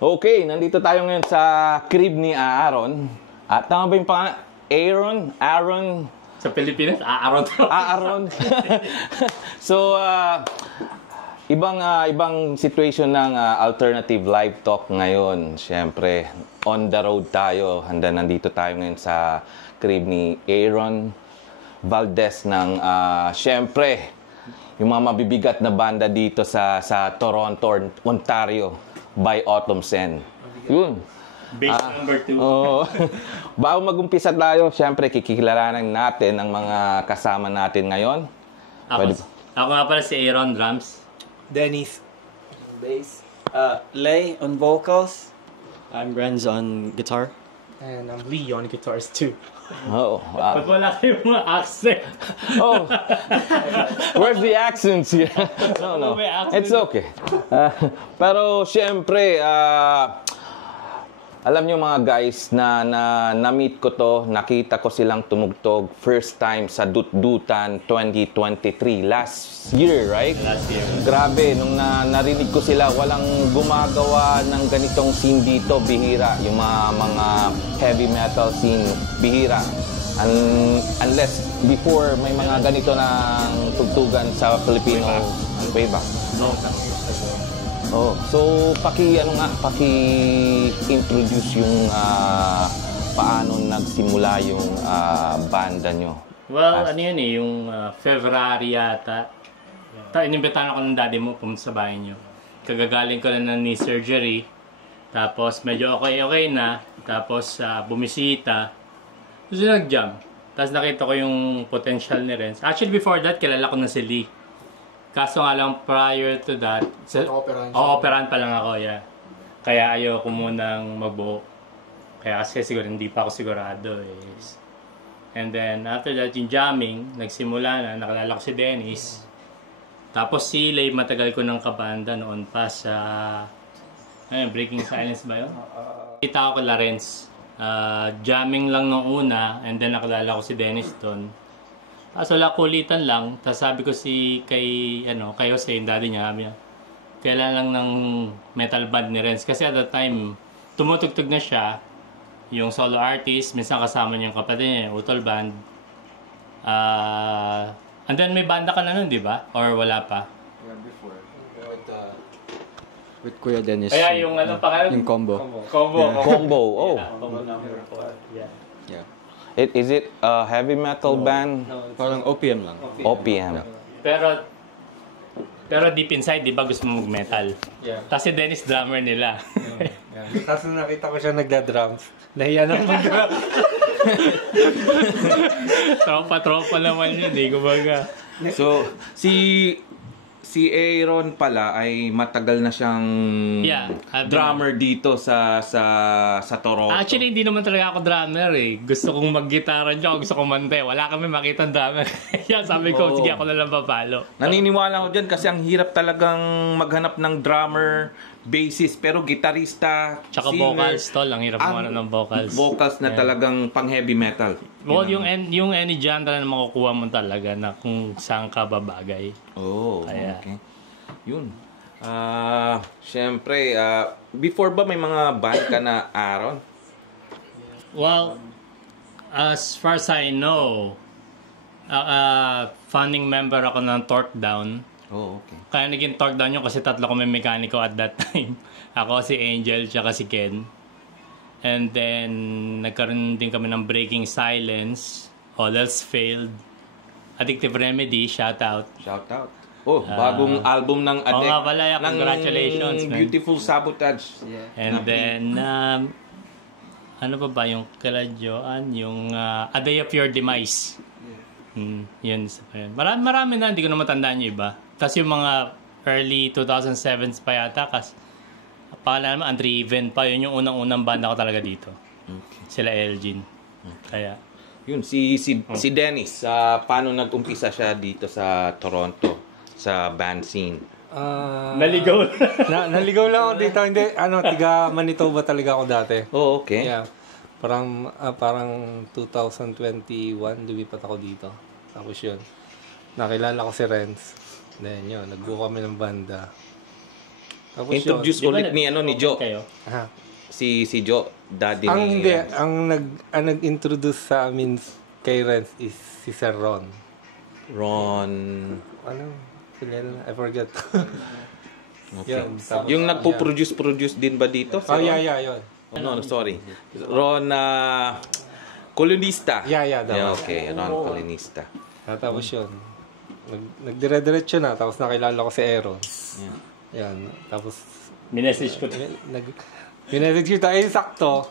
Okay, nandito tayo ngayon sa crib ni Aaron. At tama ba yung pangalan? Aaron? Sa Pilipinas, Aaron. Aaron. So, ibang situation ng alternative live talk ngayon. Siyempre, on the road tayo. Nandito tayo ngayon sa crib ni Aaron Valdez ng, siyempre, yung mga mabibigat na banda dito sa Toronto, Ontario, by Autumn Sen. Yun. Base number 2. Oo. Bago mag-umpisa tayo, siyempre, kikilalanan natin ang mga kasama natin ngayon. Ako nga pala si Aaron, drums. Dennis bass. Lay on vocals. I'm Renz on guitar. And I'm Lee on guitars too. Oh, wow. Ba't wala kayong mga accent? Oh, where's the accents here? No. May accent. It's okay. Pero siyempre, alam nyo mga guys, na-meet ko to, nakita ko silang tumugtog first time sa Dut-Dutan 2023, last year, right? Last year. Grabe, nung narinig ko sila, walang gumagawa ng ganitong scene dito, bihira. Yung mga heavy metal scene, bihira. Unless before may mga ganito ng tugtugan sa Filipino, way back. No. Oh, so paki-introduce yung paano nagsimula yung banda nyo. Well, ano yun eh, yung February yata. Inimbitahan ako ng daddy mo pumunta sa bahay nyo. Kagagaling ko lang ng knee surgery. Tapos medyo okay na. Tapos bumisita. Tapos nag-jam. Tapos nakita ko yung potential ni Renz. Actually, before that, kilala ko na si Lee. Kaso nga lang, prior to that, operahan pa lang ako, yeah. Kaya ayoko munang magbuo. Kaya kasi siguro hindi pa ako sigurado. And then, after that, yung jamming, nagsimula na, nakalala ko si Dennis. Tapos si Lay, matagal ko ng kabanda noon pa sa Breaking Silence ba yun? Kita ko kay Renz. Jamming lang nung una, and then nakalala ko si Dennis doon. Tapos wala, kulitan lang. Tapos sabi ko kay Jose, yung daddy niya, kailan lang ng metal band ni Renz. Kasi at that time, tumutugtog na siya, yung solo artist, minsan kasama niya yung kapatid niya, Utol Band. And then may banda ka na nun, di ba? Or wala pa? Yeah, before. With Kuya Dennis. Kaya yung anong pangalan? Yung combo. Combo, oh. Yeah, combo number 4. Yeah. Yeah. Is it a heavy metal band? Parang OPM lang. OPM. Pero deep inside, di ba gusto mo mag-metal? Yeah. Tapos si Dennis, drummer nila. Tapos nakita ko siya nagda-drums. Nahiya na mag-drums. Tropa naman yun, di kumbaga. So, si Aaron pala ay matagal na siyang drummer dito sa Toronto. Actually, hindi naman talaga ako drummer eh. Gusto kong mag-gitara dyan, gusto kong mante. Wala kami makita drummer. Kaya sabi ko, sige ako na lang papalo. Naniniwala ko dyan kasi ang hirap talagang maghanap ng drummer, bassist, pero gitarista, Tsaka singer. vocals, tol. Ang hirap mo ng vocals. Vocals na talagang pang heavy metal. Well, yung any genre na makukuha mo talaga na kung saan ka babagay. Oh, Kaya, okay. Yun. Siyempre, before ba may mga band ka na, Aaron? well, as far as I know, founding member ako ng Torque Down. Oh, okay. Kaya naging Torque Down yun kasi tatlo kami mekaniko at that time. Ako, si Angel, tsaka si Ken. And then, nagkaroon din kami ng Breaking Silence, All Else Failed, Addictive Remedy, shout out. Shout out. Oh, bagong album ng Oo nga pala, congratulations, man. Beautiful Sabotage. Yeah. And then, ano pa ba yung kaladyoan? Yung A Day of Your Demise. Yun. Marami na, hindi ko na matandaan yung iba. Tapos yung mga early 2007s pa yata, kasi pala naman, Undriven pa. Yun yung unang-unang banda ko talaga dito. Okay. Sila Elgin. Kaya, Yun, si Dennis, paano nag-umpisa siya dito sa Toronto, sa band scene? naligaw. Naligaw lang ako dito. Hindi, tiga Manitoba talaga ako dati. Oh, okay. Yeah. Parang 2021, lumipat ako dito. Tapos yun, nakilala ko si Renz. Then yun, nagbuo kami ng banda. Tapos Introduce Di ba ulit ni Joe. kayo? Aha. Si Joe, daddy Ang ni... hindi, ang nag-introduce sa amin kay Renz is si Sir Ron. Ron... Ano? I forget. Okay. Yun, tapos- Yung nagpo-produce din ba dito? Oh, yeah, yun. Oh, no, sorry. Ron Colonista. Yeah, daw. Okay, Ron Colonista. Tapos yun. Nagdire-diretso na, tapos nakilala ko si Aaron. Yan. Tapos, Minessage ko. pinasig kita, sakto.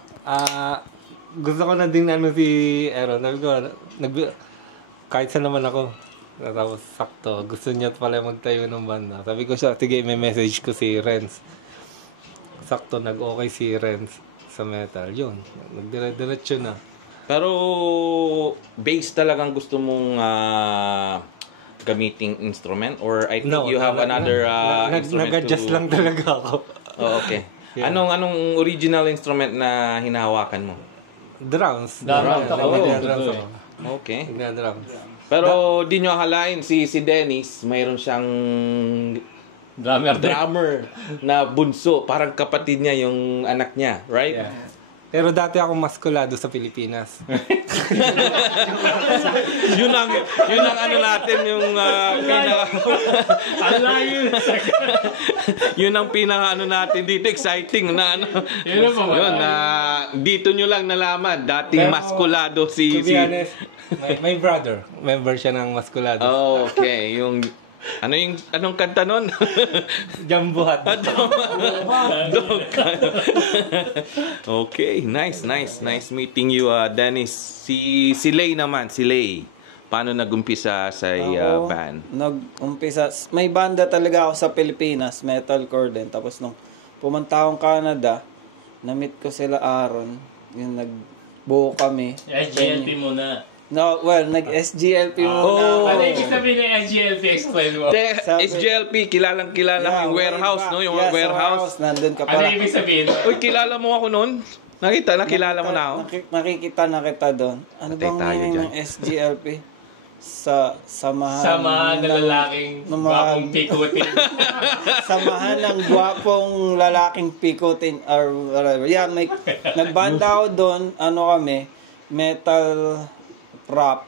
Gusto ko na din si Aaron. Sabi ko, kahit saan naman ako. Tapos, sakto. Gusto niya pala magtayo ng banda. Sabi ko siya, sige, may message ko si Renz. Sakto, nag-okay si Renz sa metal. Yun. Nagdire-diretso na. Pero bass talagang gusto mong gamiting instrument or I think you have another instrument Nag-adjust lang talaga ako. Oh, okay. Yeah. Anong original instrument na hinahawakan mo? Drums. Drums. Nagdadrums ako. Okay. Nagdadrums. Pero di nyo akalain si Dennis, mayroon siyang drummer na bunso, parang kapatid niya yung anak niya, right? Yeah. Pero dati ako maskulado sa Pilipinas. yun ang ano natin yung yun ang pinaka ano natin dito, exciting na ano. Yun dito nyo lang nalaman, dating maskulado To be honest, my brother, member siya ng maskulado. Oh, okay, yung anong kanta nun? Jambuhat. Okay, nice meeting you, Dennis. Si Lay naman, si Lay. Paano nag-umpisa sa band? Nag-umpisa, may banda talaga ako sa Pilipinas, metalcore din. Tapos nung pumunta akong Canada, na-meet ko sila Aaron, yung nagbuo kami. SGLP muna. No, well, nag-SGLP muna. Ano yung sabihin ng SGLP? Explain mo. SGLP, kilalang-kilala yung warehouse, no? Yung sa warehouse. nandun ka Ano pala. ibig sabihin? Uy, kilala mo ako noon? Nakilala mo na ako? Nakikita na kita doon. Ano Patay bang tayo meaning dyan. ng SGLP? Samahan Samahan ng lalaking gwapong pikutin. Samahan ng gwapong lalaking pikutin or whatever. Yeah, nagbanda ako doon, kami, metal rock.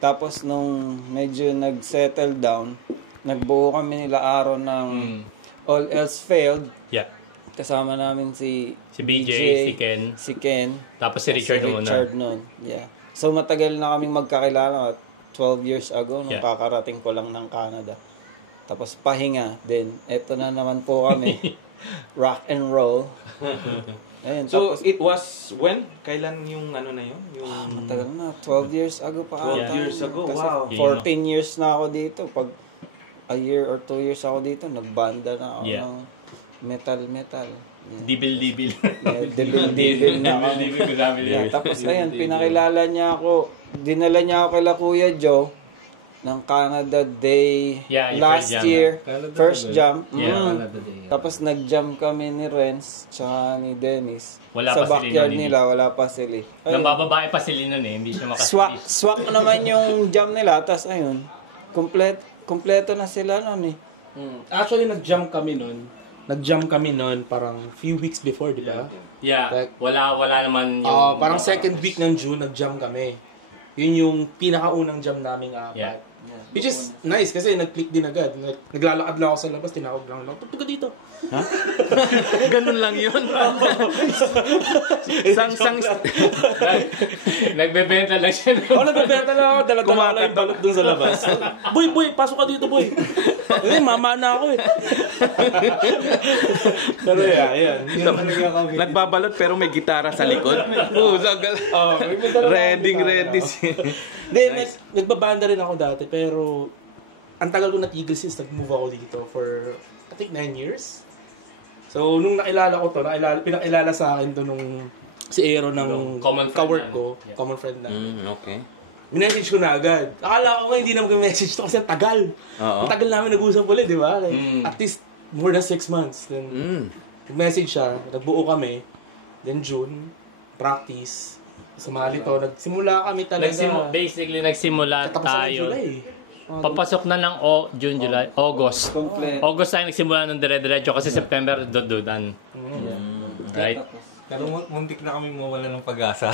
Tapos nung medyo nag-settle down, nagbuo kami nila Aaron ng All Else Failed. Yeah. Kasama namin si BJ, si Ken. Tapos si Richard nun. Yeah. So matagal na kaming magkakilala, 12 years ago nung Yeah. kakarating ko lang ng Canada. Tapos pahinga din. Eto na naman po kami. Rock and roll. Ayun, So, tapos it was when? Kailan yung ano na yun? Yung... matagal na, 12 years ago pa 12 ata. years ago, Kasi wow. 14 years na ako dito. Pag a year or 2 years ako dito, nagbanda na ako Yeah. ng metal. Yeah. Dibil-dibil. Dibil na ako. Dibil. Yeah, tapos ayun, pinakilala niya ako. Dinala niya ako kay Kuya Joe ng Canada Day Yeah, yung last first jam. year. Canada First Day. jam. Yeah, Tapos nag-jam kami ni Renz tsaka ni Dennis. Wala sa pa si backyard Lino. nila, wala pa sila. Ayun. Nambababae pa sila nun hindi siya makasili. Swak naman yung jam nila. Tapos ayun, kompleto na sila nun eh. Actually, nag-jam kami nun parang few weeks before, di ba? Yeah, wala naman yung... Parang second week ng June, nag-jam kami. Yun yung pinakaunang jam naming apat. Yeah. Which is nice kasi nag-click din agad. Naglalakad lang ako sa labas, tinawag lang ako, "Tutok ka dito." Ganun lang yun. sang Nagbebenta lang siya. Nagbebenta lang ako, dala-dala lang yung balot dun sa labas. Boy, pasok ka dito, boy. Mama na ako eh. Pero yan. Nagbabalot pero may gitara sa likod. Ready. Hindi, nagbabanda rin ako dati, pero ang tagal ko natigil since nag-move ako dito for, I think, 9 years. So, nung nakilala ko to, pinakilala sa akin to nung si Aaron ng Common friend ka-work na. ko, Yeah. common friend na. Okay. Minessage ko na agad. Akala ko nga hindi na mag-message to kasi ang tagal. Oo. Ang tagal namin nag-usap ulit, di ba? Like, at least more than 6 months. Then, nag-message siya, nagbuo kami. Then June, practice. Sumali to, nagsimula kami talaga. Basically, nagsimula Tapos sa tayo. July. Papasok na ng June, July, August. Complete. August tayo nagsimula ng dire-diretso kasi September dodan. Right? Pero muntik na kami mawala ng pag-asa.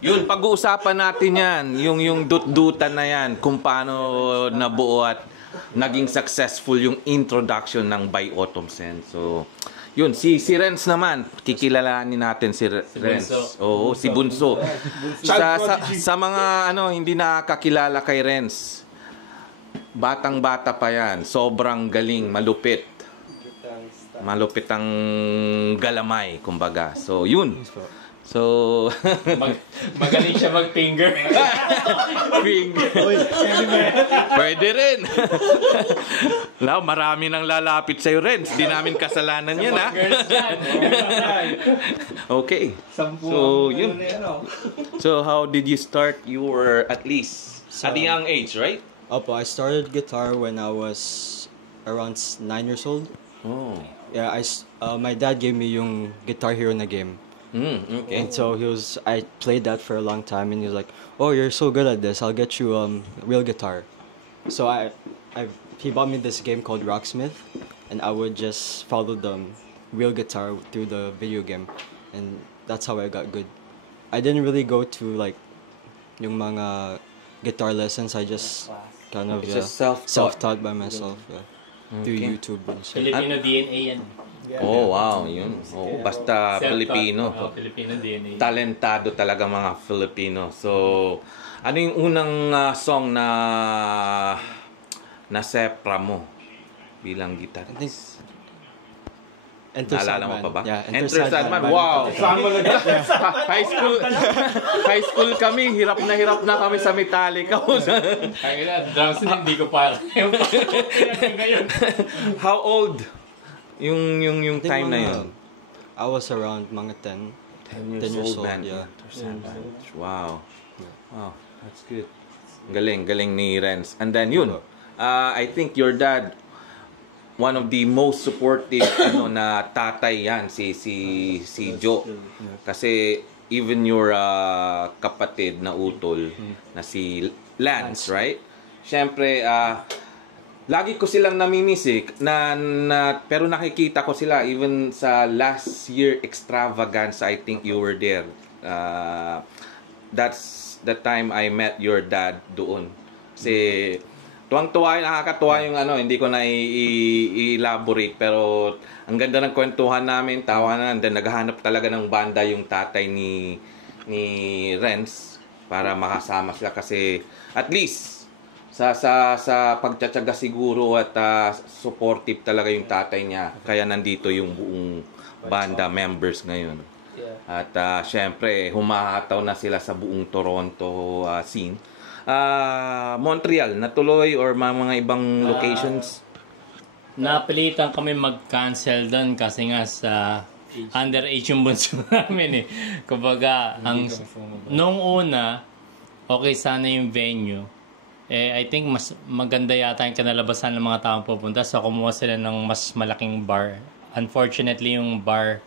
Yun, pag-uusapan natin yan. Yung dut-dutan na yan. Kung paano nabuo at naging successful yung introduction ng By Autumn Sen. So, yun, si Renz naman. Kikilalanin natin si Renz. Oo, si Bunso. Sa mga hindi nakakilala kay Renz, batang-bata pa yan. Sobrang galing, malupit. Malupit ang galamay, kumbaga. So, yun. So, Magaling siya mag-finger. Pwede rin. Marami nang lalapit sa'yo, Renz. Di namin kasalanan yan, ha? Okay. So, yun. So, how did you start your, at least, at a young age, right? Opo, I started guitar when I was around 9 years old. Oh. Yeah, my dad gave me yung Guitar Hero na game. Okay. And so I played that for a long time, and he was like, "Oh, you're so good at this. I'll get you real guitar." So he bought me this game called Rocksmith, and I would just follow the real guitar through the video game, and that's how I got good. I didn't really go to like yung mga guitar lessons. I just kind of It's just self-taught. self-taught by myself. Yeah. Through YouTube and stuff. Filipino DNA yan. Oh, wow. Yun. Oh, basta Filipino. Filipino DNA. Talentado talaga mga Filipino. So, ano yung unang song na sepra mo bilang guitarist? Enter Naalala mo Sandman. pa ba? Yeah, Enter Sandman. Wow! High school kami, hirap na kami sa Metallica. Ay, drums hindi ko pa. Ngayon. How old? Yung I think time na yun? I was around mga 10. 10 years old, man. yeah. Wow. Wow, that's good. Galing ni Renz. And then yun, I think your dad, one of the most supportive na tatay yan, si Joe. Kasi even your kapatid na utol na si Lance, right? Siyempre, lagi ko silang namimiss pero nakikita ko sila even sa last year extravaganza. I think you were there. That's the time I met your dad doon. Kasi tuwang-tuwa, nakakatuwa yung hindi ko na i-elaborate, pero ang ganda ng kwentuhan namin, tawanan, then naghahanap talaga ng banda yung tatay ni Renz para makasama sila kasi at least sa pagtsatsaga siguro at supportive talaga yung tatay niya, kaya nandito yung buong banda members ngayon. At syempre humahataw na sila sa buong Toronto scene. Montreal, natuloy or mga ibang locations? Napilitan kami mag-cancel doon kasi nga sa underage yung bunso namin eh. Kumbaga, nung una, okay sana yung venue. I think mas maganda yata yung kanalabasan ng mga taong pupunta. So, kumuha sila ng mas malaking bar. Unfortunately, yung bar,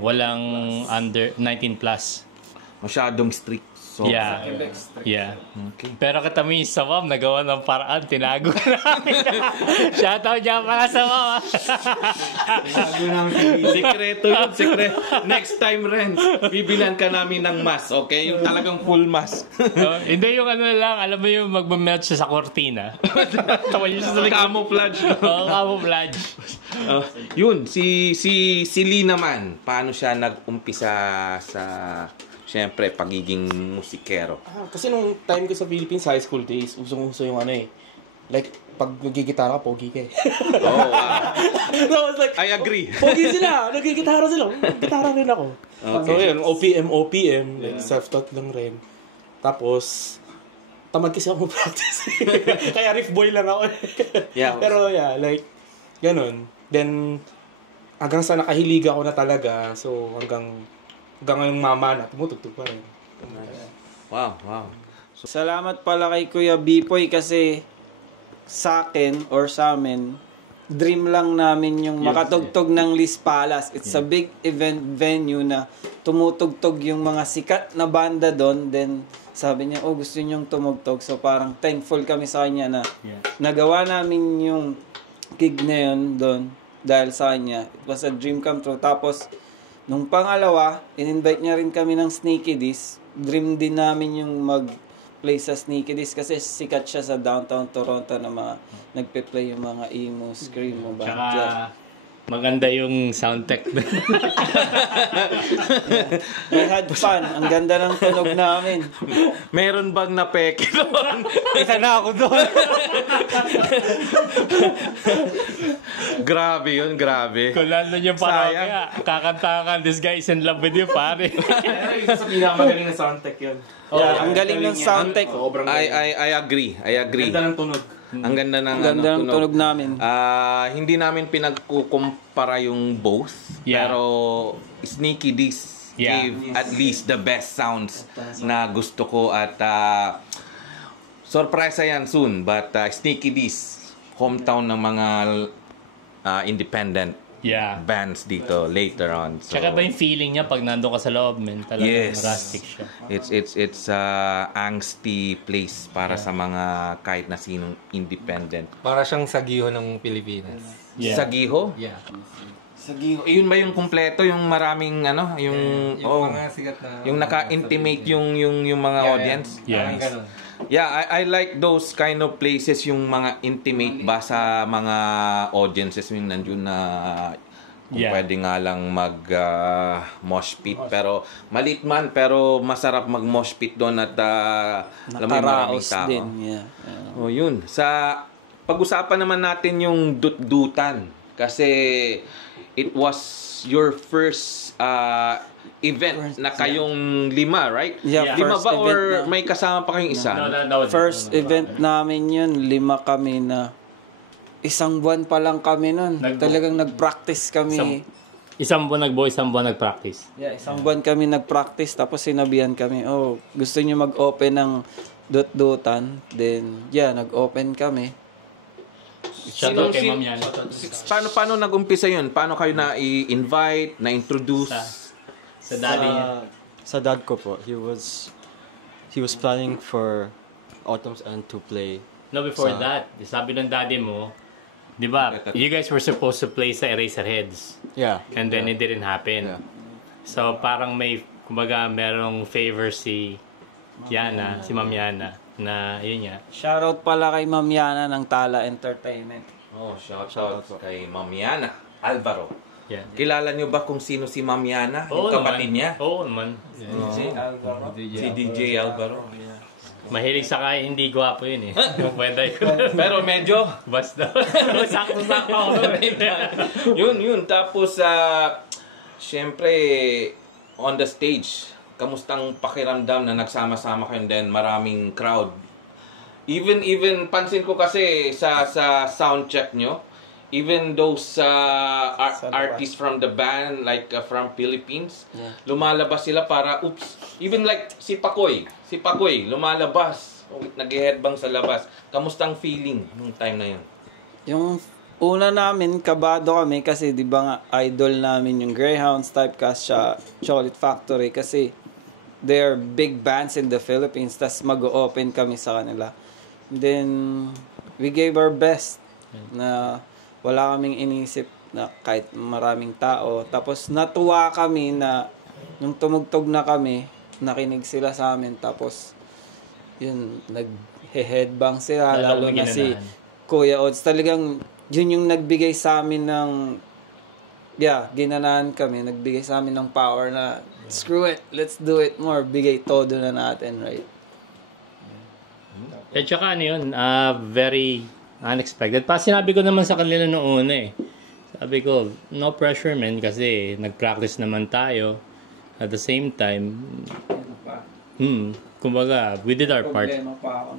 walang under 19 plus. Masyadong strict. So, Yeah. Okay. Pero kami sa mom, nagawa ng paraan, tinago namin. Shoutout dyan para sa mom. Sikreto yun, sikreto. Next time, Renz, bibilan ka namin ng mask, okay? Yung talagang full mask. Hindi yung lang, alam mo yung magmamelt siya sa kortina. Tawa niyo siya sa likod. Camouflage. Oo, camouflage. Yun, si Lee naman, paano siya nag-umpisa sa, siyempre, pagiging musikero? Kasi nung time ko sa Philippines high school days, usong-uso yung like, pag nagigitara ka, pogi ka eh. Oh, wow. So I was like, I agree. pogi sila, nagigitara sila. Gitara rin ako. So yun, OPM, like, self-taught lang rin. Tapos, tamad kasi ako mag-practice. Kaya riff boy lang ako. Yeah. Pero yeah, like, ganun. Then, hanggang sa nakahiliga ako na talaga, so hanggang ngayong mama na, tumutugtog pa rin. Wow. Salamat pala kay Kuya Bipoy kasi sa akin or sa amin, dream lang namin yung makatugtog ng Liz Palace. It's a big event venue na tumutugtog yung mga sikat na banda doon. Then sabi niya, gusto niyong tumugtog. So parang thankful kami sa kanya na Yeah. nagawa namin yung gig na yun doon dahil sa kanya. It was a dream come true. Tapos, nung pangalawa, in-invite niya rin kami ng Sneaky Diss. Dream din namin yung mag-play sa Sneaky Diss kasi sikat siya sa downtown Toronto na mga nagpe-play yung mga emo, screamo ba. Tsaka maganda yung sound tech. We had fun. Ang ganda ng tunog namin. Meron bang napeke doon? Isa na ako doon. Grabe yun, grabe. Kung nandun yung parokya, kakantakan, this guy is in love with you, pare. Pero isa sa pinakamagaling na soundtrack yun. Yeah, ang galing ng soundtrack. Sobrang I agree. ganda ng tunog. Ang ganda ng, Ganda ng tunog namin. Hindi namin pinagkukumpara yung both. Yeah. Pero Sneaky Diss Yeah. gave at least the best sounds na gusto ko. At surprise yan soon. But Sneaky Diss, hometown ng mga independent Yeah. bands dito later on. So, Tsaka ba yung feeling niya pag nandun ka sa loob, man? Talagang yes. rustic siya. It's angsty place para sa mga kahit na sinong independent. Para siyang sagiho ng Pilipinas. Yeah. Sa Giho? Yeah. Yun ba yung kumpleto, yung maraming yung mga sikat na... yung naka-intimate yung mga audience? Yeah. Parang ganun. Yeah, I like those kind of places, yung mga intimate ba sa mga audiences, yung nandiyon na kung Yeah. pwede nga lang mag mosh pit, pero malit man pero masarap mag mosh pit doon at alam mo yung maraming Nakaraos tao. din. Yeah. Oh, yun. Sa pag-usapan naman natin yung dut-dutan kasi it was your first event na kayong lima, right? Yeah, Lima first ba or event na- may kasama pa kayong isa? No. First event namin yun, 5 kami na isang buwan pa lang kami nun. Talagang nag-practice kami. Isang buwan nagbuo, isang buwan nag-practice. Yeah, isang buwan kami nag-practice tapos sinabihan kami, gusto niyo mag-open ng dut-dutan. Then, yeah, nag-open kami. Shoutout kay Ma'am Yan. Paano nag-umpisa yun? Paano kayo na-invite, na-introduce? Sa daddy niya. Sa dad ko po, he was planning for Autumn's End to play. No, before that, sabi ng daddy mo, di ba, you guys were supposed to play sa Eraserheads. Yeah. And then it didn't happen. Yeah. So parang kumbaga merong favor si Yana, si Ma'am Yana, na yun nga. Shoutout pala kay Ma'am Yana ng Tala Entertainment. Oh, shout out kay Ma'am Yana Alvaro. Yeah. Kilala niyo ba kung sino si Ma'am Yana? Yung kapatid niya? Oo naman. Si DJ Alvaro. Mahilig sa kaya, hindi gwapo yun eh. Pwede ko. Pero medyo Basta. Sakto-sakto ako. yun. Tapos, syempre, on the stage, kamustang pakiramdam na nagsama-sama kayo and then maraming crowd. Even pansin ko kasi sa sound check nyo, even those artists from the band, like from Philippines, lumalabas sila para, even like si Pakoy, lumalabas, nag-headbang sa labas. Kamustang feeling nung time na yun? Yung una namin, kabado kami kasi di ba nga idol namin yung Greyhounds, Typecast, siya, Chocolate Factory kasi they're big bands in the Philippines. Tas mag-open kami sa kanila. Then, we gave our best na wala kaming inisip na kahit maraming tao. Tapos natuwa kami na nung tumugtog na kami, nakinig sila sa amin. Tapos, yun, nag-headbang sila. Lalo na si Kuya Odds. Talagang, yun yung nagbigay sa amin ng, ginanahan kami. Nagbigay sa amin ng power na, screw it, let's do it more. Bigay todo na natin, right? At saka ano yun, very unexpected. Pa sinabi ko naman sa kanila noong una eh. Sabi ko, no pressure man kasi nag-practice naman tayo. At the same time, kumbaga, we did our part. Problema pa ako.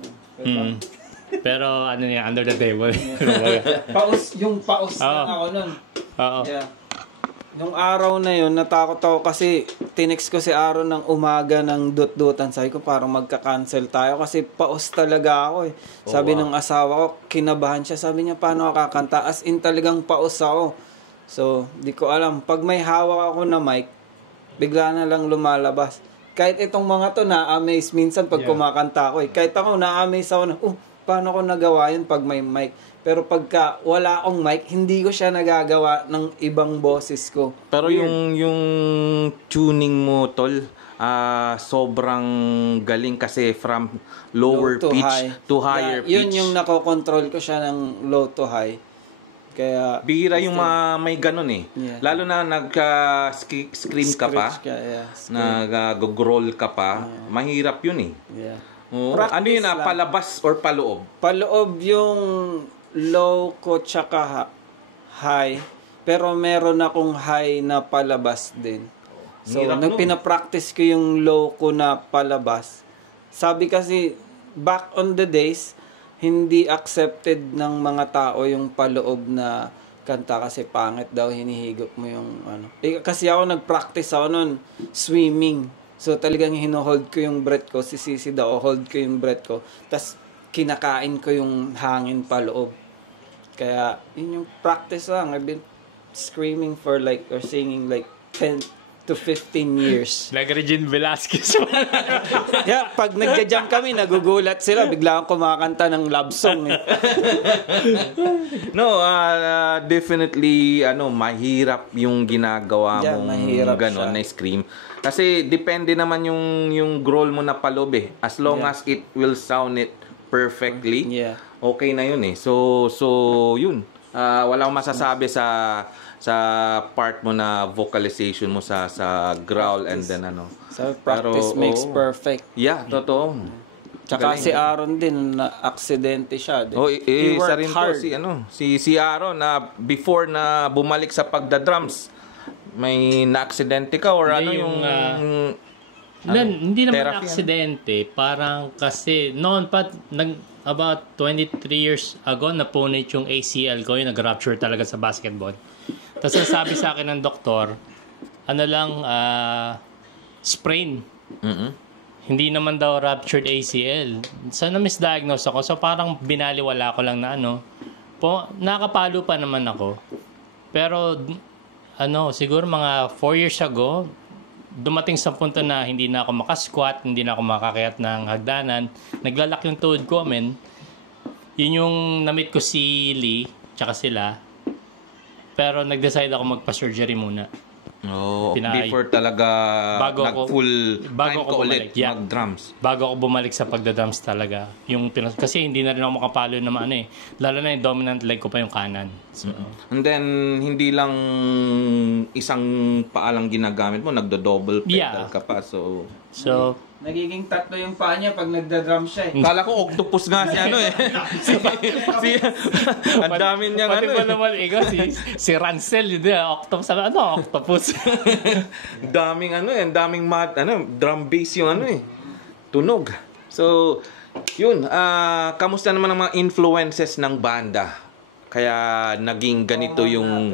Pero ano niya, under the table. Yung paus na ako nun. Oo. Yeah. Nung araw na yun, natakot ako kasi tinext ko si Aaron ng umaga ng dut-dutan. Sabi ko parang magka-cancel tayo kasi paus talaga ako eh. Sabi ng asawa ko, kinabahan siya. Sabi niya, paano ako kakanta? As in talagang paus ako. So, di ko alam. Pag may hawak ako na mic, bigla na lang lumalabas. kahit itong mga to, na-amaze minsan pag kumakanta ako eh. Kahit ako, na-amaze ako na, paano ko nagawa yun pag may mic? Pero pagka wala akong mic, hindi ko siya nagagawa ng ibang boses ko. Pero yung tuning mo, tol, sobrang galing kasi from lower Low to pitch high. to higher Yun pitch. yung nakokontrol ko siya ng low to high. Kaya Bihira yung may ganun eh. Yeah. Lalo na nag-scream ka pa, screech ka, yeah. nag-growl ka pa, mahirap yun eh. Yeah. Oo. Practice Ano yun lang. palabas or paloob? Paloob yung low ko tsaka high. Pero meron akong high na palabas din. So, Hirap nung nun. pinapractice ko yung low ko na palabas, sabi kasi, back on the days, hindi accepted ng mga tao yung paloob na kanta kasi pangit daw, hinihigop mo yung ano. Kasi ako nag-practice ako nun, swimming. So talagang hino-hold ko yung breath ko, sisisi daw, hold ko yung breath ko. Tapos kinakain ko yung hangin paloob. Kaya yun yung practice lang. I've been screaming for like, or singing like 10 to 15 years. Like Regine Velasquez. Yeah, pag nagja-jam kami, nagugulat sila. Bigla akong kumakanta ng love song. Eh. No, definitely mahirap yung ginagawa Yeah, mong mahirap ganon siya. na scream. Kasi depende naman yung growl mo na paloob eh. As long as it will sound it perfectly, Yeah. okay na yun eh. So yun. Wala akong masasabi sa part mo na vocalization mo sa growl and then So, practice Pero, makes oo. perfect. Yeah, totoo. Tsaka Galing. si Aaron din, na-aksidente siya. Oh, He isa worked rin hard. to si Aaron na before na bumalik sa pagda-drums, may na-aksidente ka or Hindi, yung Hindi naman therapy, aksidente. Parang kasi, noon pa, about 23 years ago, napunit yung ACL ko, yung nag-rupture talaga sa basketball. Tapos ang sabi sa akin ng doktor, sprain. Hindi naman daw ruptured ACL. So, na-misdiagnose ako. So, parang binaliwala ko lang na nakapalo pa naman ako. Pero, siguro mga 4 years ago, dumating sa punto na hindi na ako makasquat, hindi na ako makakayat ng hagdanan. Naglalak yung tuhod ko, men. Yun yung na-meet ko si Lee, tsaka sila. Pero nag-decide ako magpa-surgery muna. Oh, Pinay. before talaga Bago nag-full time ako ka ulit bumalik, yeah. mag-drums. Bago ako bumalik sa pagdadrums talaga. Kasi hindi na rin ako makapalo naman lalo na yung dominant leg ko pa yung kanan. So, And then, hindi lang isang paalang ginagamit mo, nagdo-double pedal Yeah. ka pa. So, Nagiging tatlo yung paa niya pag nagda-drum siya eh. kala ko octopus nga si ang dami niyang pati ba naman ikaw, si Rancel, yun octopus. Octopus? daming daming drum bass yung tunog. So, yun, kamusta naman ang mga influences ng banda? Kaya naging ganito yung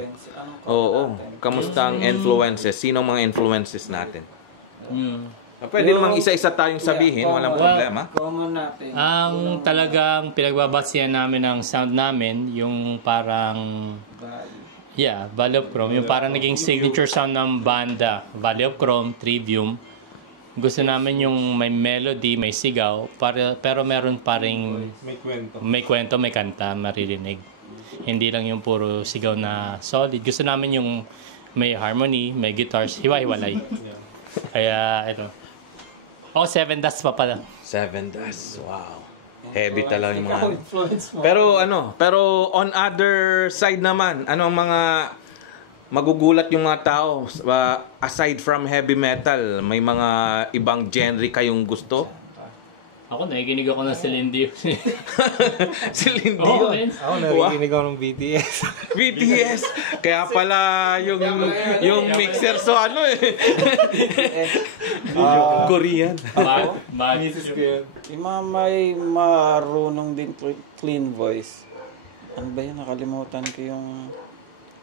kamusta ang influences? Sino ang mga influences natin? Pwede namang isa-isa tayong sabihin, walang problema. Common natin. Ang talagang pinagbabasihan namin ng sound namin, yung parang Valley of Chrome, yung parang naging signature sound ng banda, Valley of Chrome, Trivium. Gusto namin yung may melody, may sigaw, pero meron pa ring may kwento, may kanta, maririnig. Hindi lang yung puro sigaw na solid. Gusto namin yung may harmony, may guitars, hiwa-hiwalay. Kaya ito. Seven Dust pa pala. Seven Dust, wow. Heavy talaga yung mga... Influence mo. Pero on other side naman, ano ang mga magugulat yung mga tao? Aside from heavy metal, may mga ibang genre kayong gusto? Ako, nakikinig ako ng Celine Dion. Celine Oo, Dion. man. Ako narinig ako ng BTS. BTS. Kaya pala yung mixer so Korean. Misis ko yun. Yung mga may marunong din clean voice. Ano ba yun? Nakalimutan ko yung...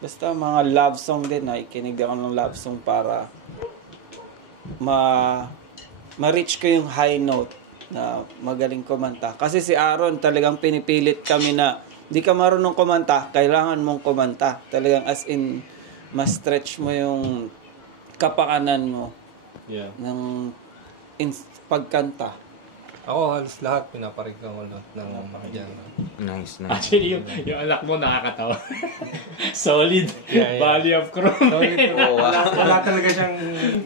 Basta mga love song din. Nakikinig ako ng love song para ma-reach ko yung high note na magaling kumanta. Kasi si Aaron talagang pinipilit kami na di ka marunong kumanta, kailangan mong kumanta. Talagang as in, ma-stretch mo yung kapakanan mo. Yeah. Ng pagkanta? Ako halos lahat pinaparinig ko lahat ng genre. Nice. Actually, yung anak mo nakakatawa. Solid. Yeah. Valley of Chrome. Wala talaga siyang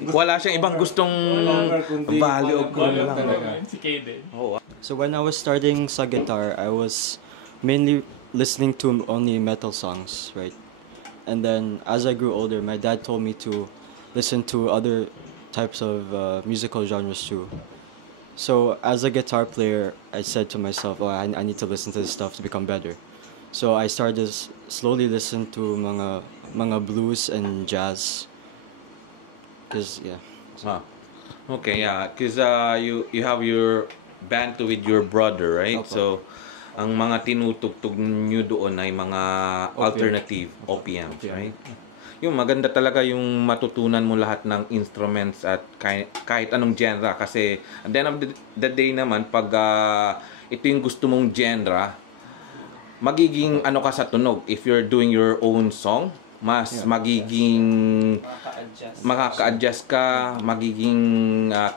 Wala siyang ibang gustong value of Valley of lang. Chrome. Si Kaden. So when I was starting sa guitar, I was mainly listening to only metal songs, right? And then as I grew older, my dad told me to listen to other types of musical genres too. So as a guitar player, I said to myself, "Oh, I need to listen to this stuff to become better." So I started slowly listen to mga blues and jazz. Cause yeah. Ah. Okay, yeah. Because you have your band with your brother, right? Opo. So, ang mga tinutugtog nyo doon ay mga alternative OPMs, right? Yung maganda talaga yung matutunan mo lahat ng instruments at kahit anong genre. Kasi at the end of the day naman, pag ito yung gusto mong genre, magiging ano ka sa tunog. If you're doing your own song, mas magiging makaka-adjust ka, magiging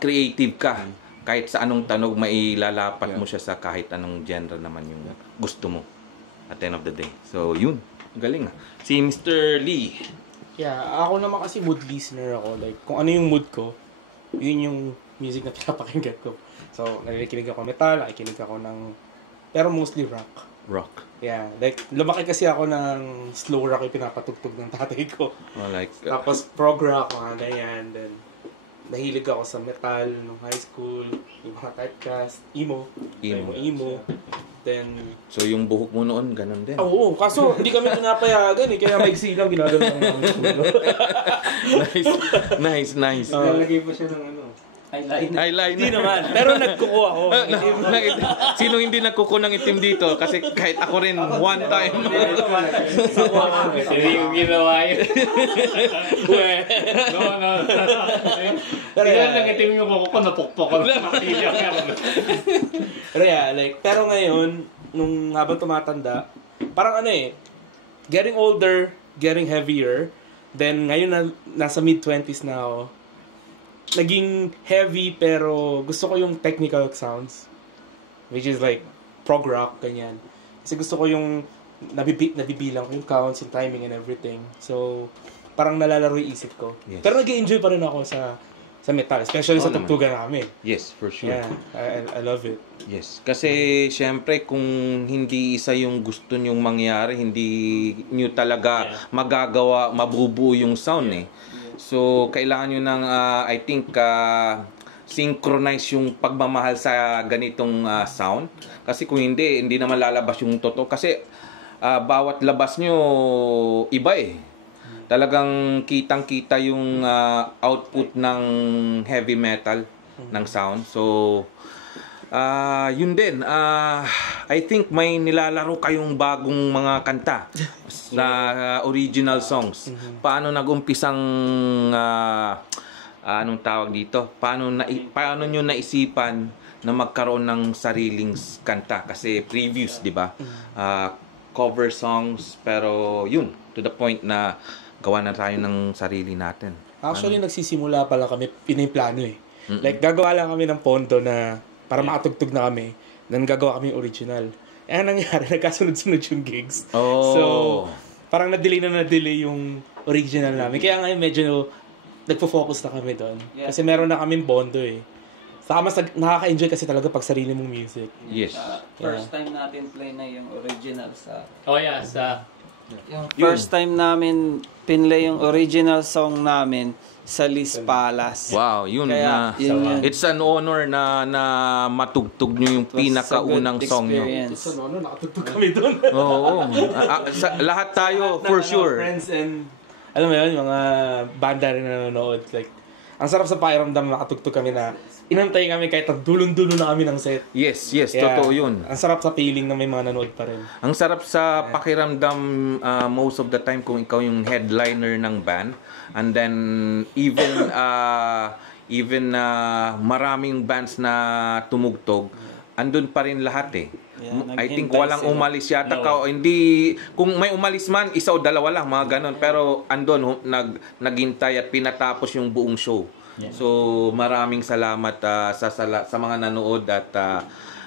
creative ka. Kahit sa anong tunog, mailalapat mo siya sa kahit anong genre naman yung gusto mo at the end of the day. So, yun. Galing ah. Si Mr. Lee. Yeah, ako naman kasi mood listener ako. Like, kung ano yung mood ko, yun yung music na pinapakinggan ko. So, nakikinig ako metal, nakikinig ako ng... Pero mostly rock. Rock. Yeah, like, lumaki kasi ako ng slow rock yung pinapatugtog ng tatay ko. Oh, like, Tapos, prog rock, mga ganyan. Then, nahilig ako sa metal nung high school, yung mga typecast, emo. Then, so, yung buhok mo noon, ganun din. oo, kaso hindi kami pinapayagan eh, kaya maiksi lang ginagano ng mga school. Nice. Nalagay pa siya ng ano. Eyeliner. Hindi naman, pero nagkuko ako. Sino hindi nagkuko ng itim dito? Kasi kahit ako rin, one time. Hindi ko ginawa yun. No. Pero lang itim yung kuko ko, napukpok ko. Pero yeah, like, pero ngayon, nung habang tumatanda, parang ano eh, getting older, getting heavier, then ngayon na nasa mid-20s na ako, naging heavy pero gusto ko yung technical sounds, which is like prog rock, ganyan. Kasi gusto ko yung nabibilang ko yung counts, yung timing and everything. So, parang nalalaro yung isip ko. Yes. Pero nag-enjoy pa rin ako sa metal, especially sa naman. tugtugan namin. Yes, for sure. Yeah, I love it. Yes. Kasi, syempre, kung hindi isa yung gusto nyong mangyari, hindi nyo talaga magagawa, mabubuo yung sound eh. So, kailangan nyo ng, I think, synchronize yung pagmamahal sa ganitong sound. Kasi kung hindi naman lalabas yung totoo. Kasi, bawat labas nyo, iba eh. Talagang kitang-kita yung output ng heavy metal, ng sound. So, yun din. I think may nilalaro kayong bagong mga kanta na original songs. Paano nag-umpisang anong tawag dito? Paano nyo naisipan na magkaroon ng sariling kanta? Kasi previous, di ba? Cover songs, pero yun, to the point na gawa na tayo ng sarili natin. Actually, nagsisimula pa lang kami, piniplano eh. Like, gagawa lang kami ng pondo na para makatugtog na kami. Then, gagawa kami yung original. Eh, ang nangyari, nagkasunod-sunod yung gigs. Oh. So, parang na-delay yung original namin. Kaya ngayon, medyo nagpo-focus na kami doon. Yeah. Kasi meron na kaming bondo eh. Saka mas nakaka-enjoy kasi talaga pag sarili mong music. Yes. First time natin play na yung original sa... Oh yeah, sa... Yung first time namin pinlay yung original song namin sa Liz Palace. Wow, yun Kaya, na. yun. It's an honor na matugtog nyo yung It was a pinakaunang good song nyo. experience. So, nakatugtog kami doon. Oo. Lahat tayo, for sure. Friends and, alam mo yun, mga banda rin na nanonood. Like, ang sarap sa pakiramdam nakatugtog kami na inantay kami kahit dulon-dulo na kami ng set. Yes, Yeah. totoo yun. Ang sarap sa feeling na may mga nanood pa rin. Ang sarap sa pakiramdam most of the time kung ikaw yung headliner ng band. And then, even maraming bands na tumugtog, andun pa rin lahat eh. Yeah, I think naghintay walang sila. umalis yata ka. Hindi, kung may umalis man, isa o dalawa lang, mga ganon. Pero andun, naghintay at pinatapos yung buong show. So maraming salamat sa mga nanood at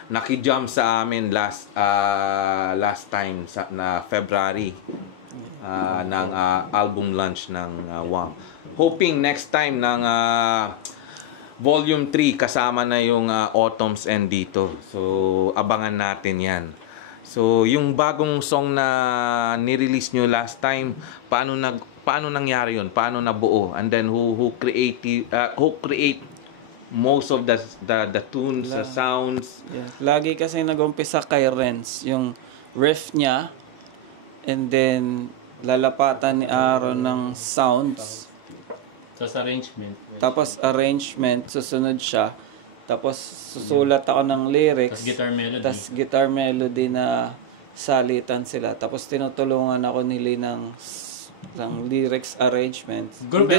nakijump sa amin last time na February ng album launch ng Wham. Hoping next time ng Volume 3 kasama na yung Autumn's End dito. So abangan natin 'yan. So yung bagong song na ni-release nyo last time, paano nangyari 'yun? Paano nabuo? And then who create most of the tunes, the sounds? Yeah. Lagi kasi nag-umpisa kay Renz, yung riff niya, and then lalapatan ni Aaron ng sounds. Tapos arrangement, susunod siya. Tapos susulat ako ng lyrics. Tapos guitar melody na salitan sila. Tapos tinutulungan ako nili ng lyrics arrangements. Group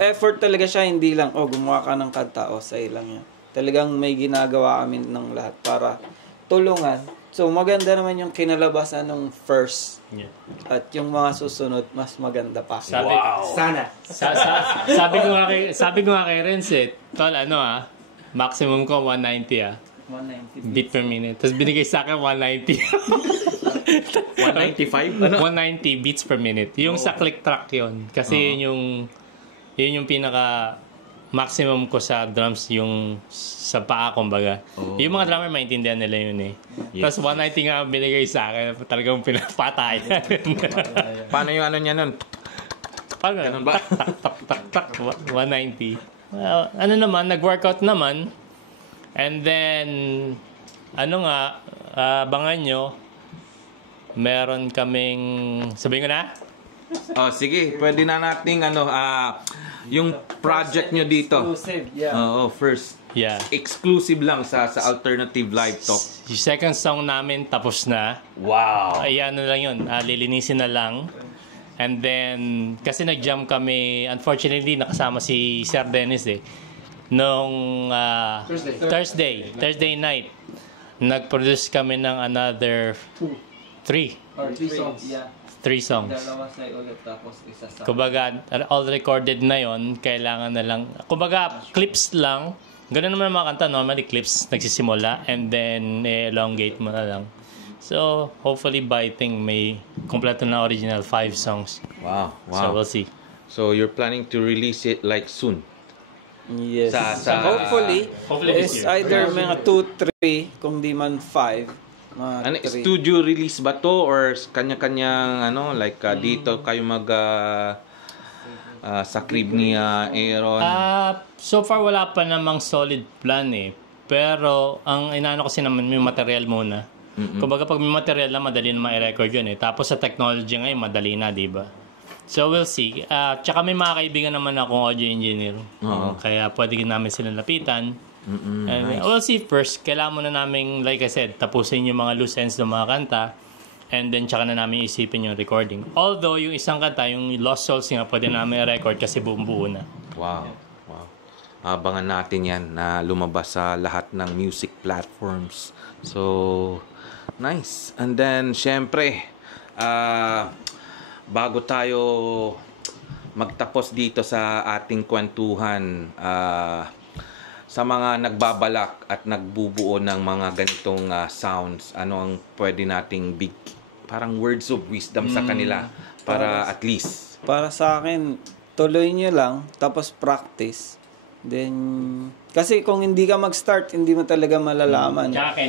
effort talaga siya, hindi lang, gumawa ka ng kanta, say lang yan. Talagang may ginagawa kami ng lahat para tulungan. So maganda naman yung kinalabasan ng first. Yeah. At yung mga susunod, mas maganda pa. Sana. Sabi ko nga kay Renz, tol, maximum ko 190 190 beat per minute. Tapos binigay sa akin 190. 195? 190 beats per minute. Yung sa click track yun. Kasi yun yung pinaka maximum ko sa drums, yung sa paa, kumbaga. Yung mga drummer, maintindihan nila yun eh. Yes. Tapos 190 nga binigay sa akin. Talagang pinapatay. Paano yung ano niya nun? Ganun ba? Tak, 190. Ano naman, nag-workout naman. And then, abangan nyo, meron kaming, sabihin ko na? Sige, pwede na nating yung project nyo dito. Exclusive, yeah. First. Yeah. Exclusive lang sa Alternative Live Talk. Yung second song namin tapos na. Wow. Ayan na lang yun. Lilinisin na lang. And then, kasi nag-jam kami, unfortunately, nakasama si Sir Dennis Nung Thursday night, nag-produce kami ng another 3 songs. Yeah. 3 songs. Dalawa sa ulit tapos isa sa... Kumbaga, all recorded na yon, kailangan na lang. Kumbaga, clips lang. Ganun naman mga kanta, normally clips nagsisimula and then elongate mo na lang. So, hopefully by may kompleto na original 5 songs. Wow. So, we'll see. So, you're planning to release it like soon? Yes. Hopefully it's either mga 2, 3, kung di man 5. Studio release ba to or kanya-kanyang dito kayo sa crib ni Aaron? So far wala pa namang solid plan pero ang inaano kasi naman may material muna. Kumbaga pag may material na madali na ma-record yun Tapos sa technology ngayon madali na, di ba? So we'll see. Tsaka may mga kaibigan naman akong audio engineer. Kaya pwede namin sila lapitan. Nice. We'll see first. Kailangan muna namin, like I said, tapusin yung mga loose ends ng mga kanta. And then tsaka na namin isipin yung recording. Although yung isang kanta, yung Lost Souls nga, pwede namin record kasi buong-buo na. Wow. Abangan natin yan na lumabas sa lahat ng music platforms. So, nice. And then, syempre, bago tayo magtapos dito sa ating kwentuhan, sa mga nagbabalak at nagbubuo ng mga ganitong sounds, ano ang pwede nating parang words of wisdom sa kanila para at least? Para sa akin, tuloy nyo lang, tapos practice. Then, kasi kung hindi ka mag-start, hindi mo talaga malalaman. Tsaka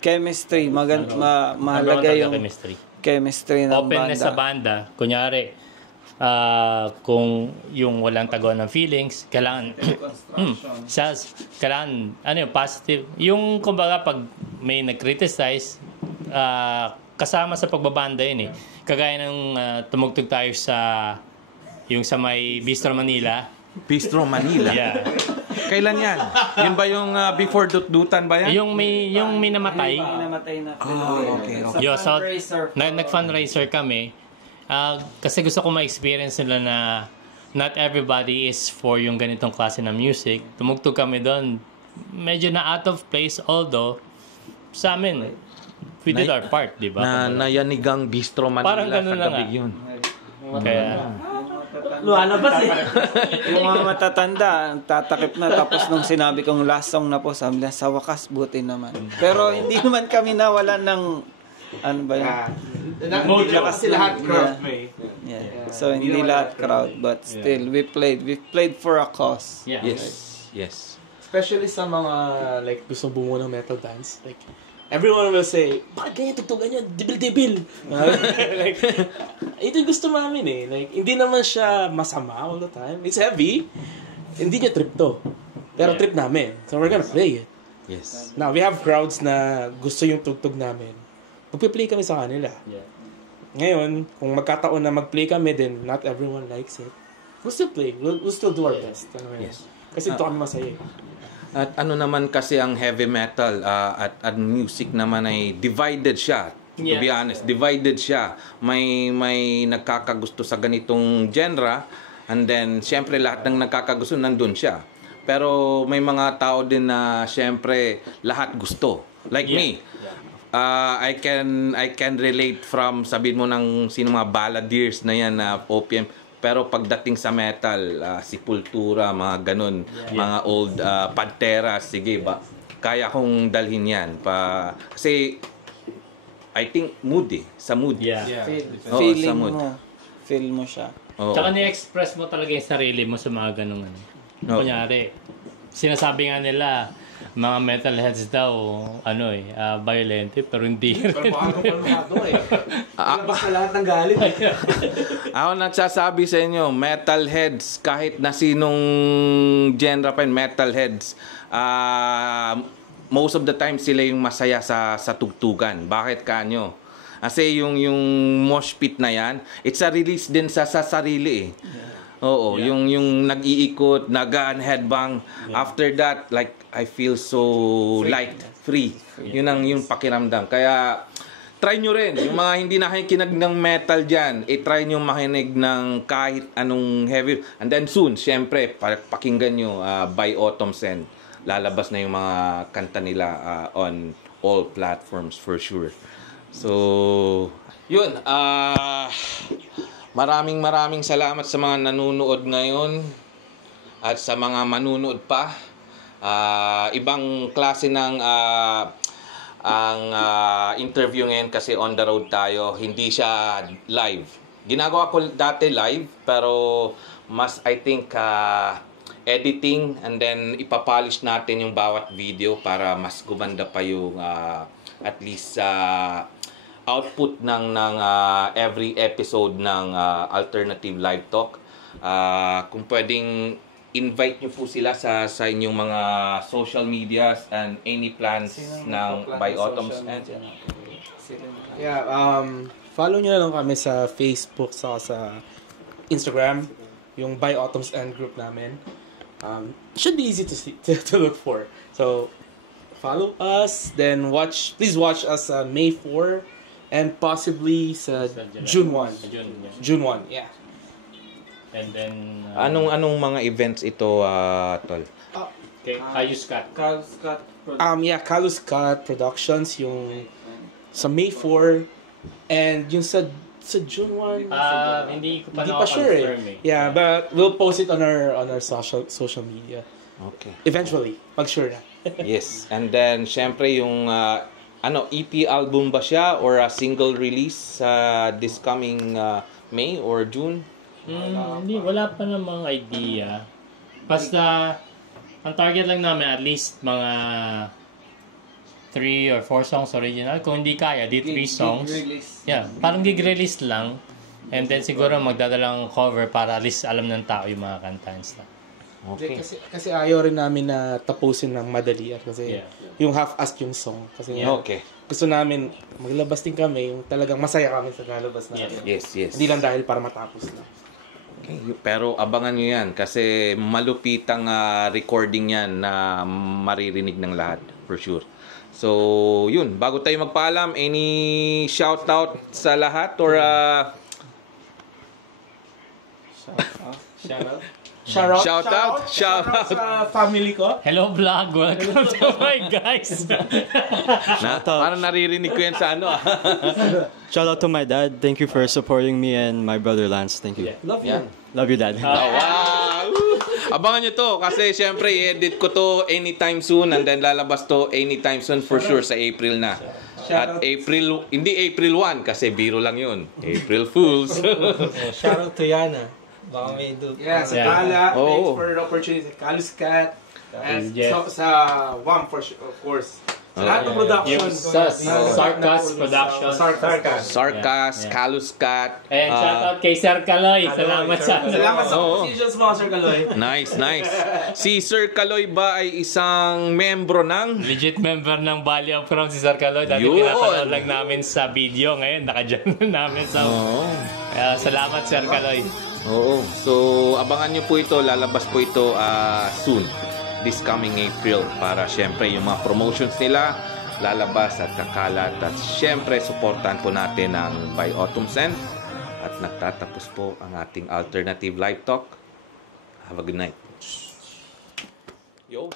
Chemistry, mahalaga yung chemistry ng openness banda. sa banda. Kunyari, kung yung walang tagawa ng feelings, kailangan positive. Yung kumbaga pag may nag-criticize, kasama sa pagbabanda yun Kagaya ng tumugtog tayo sa may Bistro Manila. Bistro Manila? Yeah. Kailan yan? Yun ba yung before Dut-Dutan ba yan? Yung may namatay. Okay. So, nag-fundraiser kami. Kasi gusto ko ma-experience nila na not everybody is for yung ganitong klase ng music. Tumugtog kami doon. Medyo na out of place, although sa amin, we did our part, di ba? Nayanigang Bistro Manila. Parang ganun sa na gabi yun. Kaya, Lumalabas eh. Yung mga matatanda, tatakip na. Tapos nung sinabi kong last song na po, sabi nila, sa wakas, buti naman. Pero hindi naman kami nawalan ng, ano ba yun? Mojo kasi lahat crowd mo eh. Yeah. So, hindi lahat crowd, but still, we played for a cause. Yeah. Yes. Especially sa mga like gusto bumuo ng metal bands. Like, everyone will say, bakit ganyan tugtugan yun? Dibil-dibil! Like, ito yung gusto namin eh. Like, hindi naman siya masama all the time. It's heavy. Hindi niya trip to. Pero trip namin. So we're gonna play it. Yes. Now, we have crowds na gusto yung tugtog namin. Magpe-play kami sa kanila. Yeah. Ngayon, kung magkataon na mag-play kami, then not everyone likes it. We'll still play. We'll still do our best. Yes. Kasi ito kami masaya. At ano naman kasi ang heavy metal at music naman ay divided siya. To be honest, divided siya. May nagkakagusto sa ganitong genre, and then syempre lahat ng nagkakagusto nandun siya. Pero may mga tao din na syempre lahat gusto. Like me. I can relate from sabihin mo ng sino mga balladeers na yan na OPM. Pero pagdating sa metal, Sepultura, mga ganun, mga old Pantera, sige ba, kaya kong dalhin yan. Kasi, I think, mood eh. Sa mood. Yeah. Oo, Feeling sa mood. mo. Feel mo siya. Oo. Tsaka ni-express mo talaga yung sarili mo sa mga ganung ano. Oo. Kunyari, sinasabi nga nila, mga metalheads daw, violent pero hindi rin. Pero paano kalmado eh. Labas na lahat ng galit eh. Ako nagsasabi sa inyo, metalheads, kahit na sinong genre pa yun, metalheads, most of the time sila yung masaya sa tugtugan. Bakit kanyo? Kasi yung mosh pit na yan, it's a release din sa sarili eh. Oo, yung nag-iikot, nagaan, headbang. After that, like, I feel so light, free. Yun ang yung pakiramdam. Kaya, try nyo rin. Yung mga hindi nakikinig ng metal dyan, try nyo makinig ng kahit anong heavy. And then soon, syempre, pakinggan nyo by Autumn's End. Lalabas na yung mga kanta nila on all platforms for sure. So, yun. Maraming salamat sa mga nanonood ngayon at sa mga manunood pa. Ibang klase ng ang interview ngayon kasi on the road tayo, hindi siya live. Ginagawa ko dati live pero mas I think editing and then ipapolish natin yung bawat video para mas gumanda pa yung at least output ng every episode ng Alternative Live Talk. Kung pwedeng invite nyo po sila sa inyong mga social medias and any plans ng by Autumn's End. Yeah, follow nyo na lang kami sa Facebook sa Instagram, yung by Autumn's End group namin. Should be easy to look for. So follow us, then please watch us May 4 and possibly sa June 1. June 1, yeah. And then Anong mga events ito, Tol? okay, Ayus Cut. Kalus Cut Productions yung sa May 4 and yung sa June 1. Hindi ko Hindi pa sure eh. Yeah, but we'll post it on our social media. Okay. Eventually, pag sure na. Yes. And then syempre yung EP album ba siya or a single release this coming May or June? Hindi, wala pa namang idea. Basta, ang target lang namin at least mga 3 or 4 songs original. Kung hindi kaya, 3 songs. Yeah, parang gig release lang. And then siguro magdadalang cover para at least alam ng tao yung mga kanta and stuff. Okay. Kasi ayaw rin namin na tapusin ng madali kasi yung half-assed yung song. Kasi Okay. gusto namin maglabas din kami, yung talagang masaya kami sa lalabas natin. Yes. Hindi lang dahil para matapos lang. Okay. Pero abangan nyo yan kasi malupitang recording yan na maririnig ng lahat for sure. So, yun. Bago tayo magpaalam, any shout-out sa lahat or Shout out sa family ko. Hello vlog, welcome to my guys. Parang naririnig ko yan sa Shout out to my dad. Thank you for supporting me and my brother Lance. Thank you. Love you. Yan. Love you, Dad. Wow! Abangan nyo to kasi syempre i-edit ko to anytime soon and then lalabas to anytime soon for sure sa April na. At April, hindi April 1 kasi biro lang yun. April Fools. Shoutout to Yana. Baka may do. Yeah, sa Yeah. Kala, Oo. thanks for the opportunity. Kaluskat. And Yes. sa WAM, of course. Sa lahat ng production. Yung sa Sarkas Production. Sarkas. Sarkas, Yeah. Kaluskat. And shoutout kay Sir Kaloy. Salamat sa Salamat sa Oo. position sponsor, Kaloy. Nice, nice. Si Sir Kaloy ba ay isang membro ng... legit member ng Valley of Crown si Sir Kaloy. Dati Yun. pinapanood lang namin sa video. Ngayon, nakadyan na namin sa... Oo. Kaya salamat, Sir Kaloy. Oo. So, abangan nyo po ito. Lalabas po ito soon. This coming April. Para syempre yung mga promotions nila lalabas at kakalat. At syempre, supportan po natin ang By Autumn Scent. At nagtatapos po ang ating Alternative Live Talk. Have a good night. Yo.